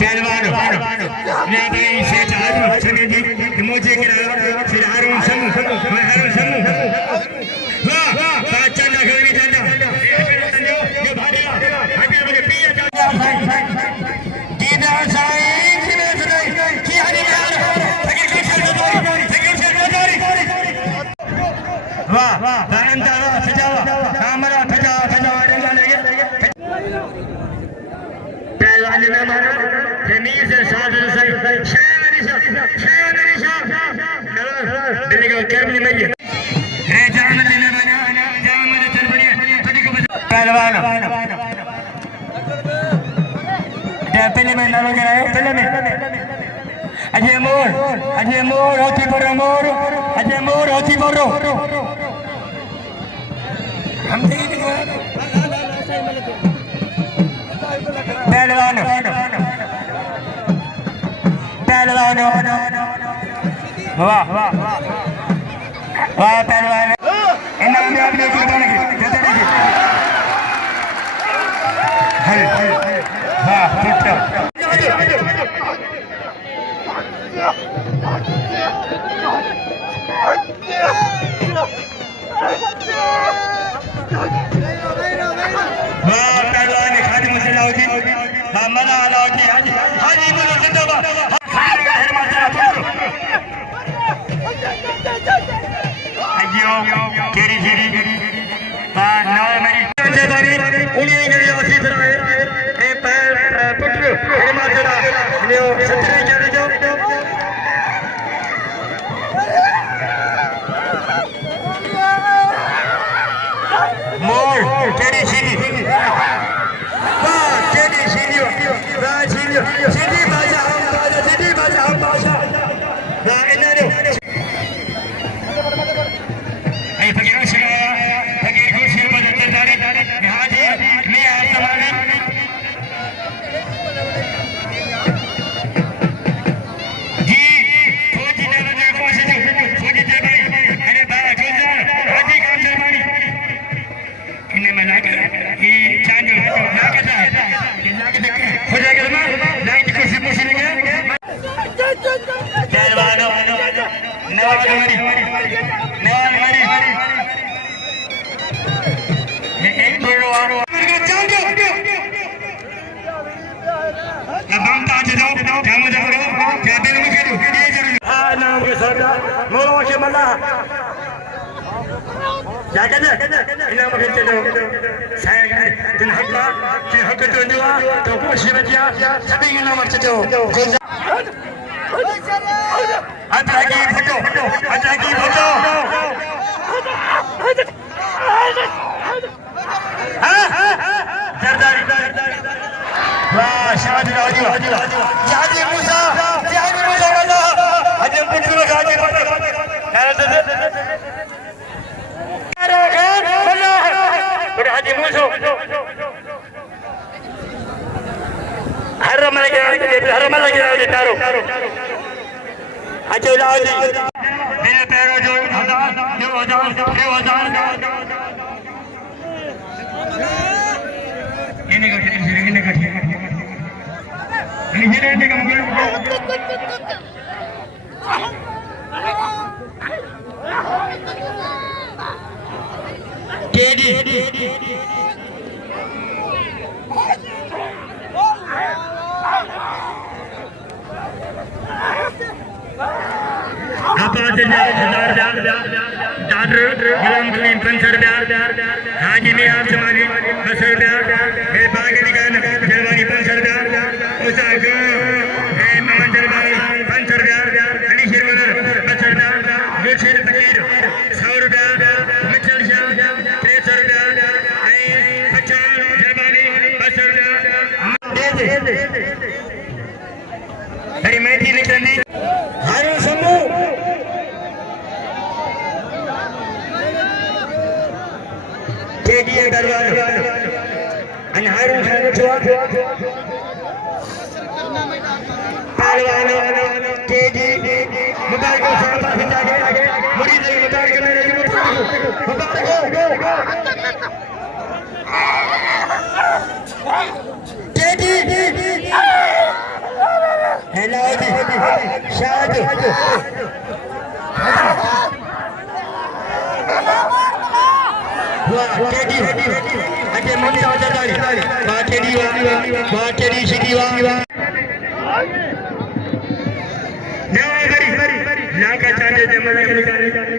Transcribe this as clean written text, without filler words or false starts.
पहलवान ने भाई से चार छगे जी मोजे गिरा फिर हारून समूह मैं हारून समूह वाह बादशाह ना गई जाना ये भाई आगे मुझे पिया जा दीदा साईं किने सुनाई की हरी यार थके कुछ दौरी वाह दानंदा सजावा हमारा ठजा रंगा लगे पहलवान ने मारा जमीन से साथ सही शेर दिल्ली का कर्मी नहीं है जान लेने बना जान मेरे चल बढ़िया छोटी को पहलवान पहले में ना लगे रहे पहले में अजय मोर होती पर मोर अजय मोर होती पर हम पहलवान वाह वाह पहलवान इनाम में आपने कुर्बान की जैसे देखिए वाह ठीक वाह पहलवान खाली मुझे लाओ जी हाँ मजा लाओ जी हाजी बोलो जिंदाबाद केरी जीरी ना मेरी जबानी उन्हीं के लिए उसी तरह है पुत्र हिमाचल लियो सत्रह चले जाओ मोर केरी जीरी वाह केरी जीरी वाह जीरी जीरी बाजा हम बाजा वाह इन्हें शाद वाह टेडी अटे ममता वजाड़ी वाह टेडी वाह टेडी सिटी वाह ना करी लाका चाटे जे मजा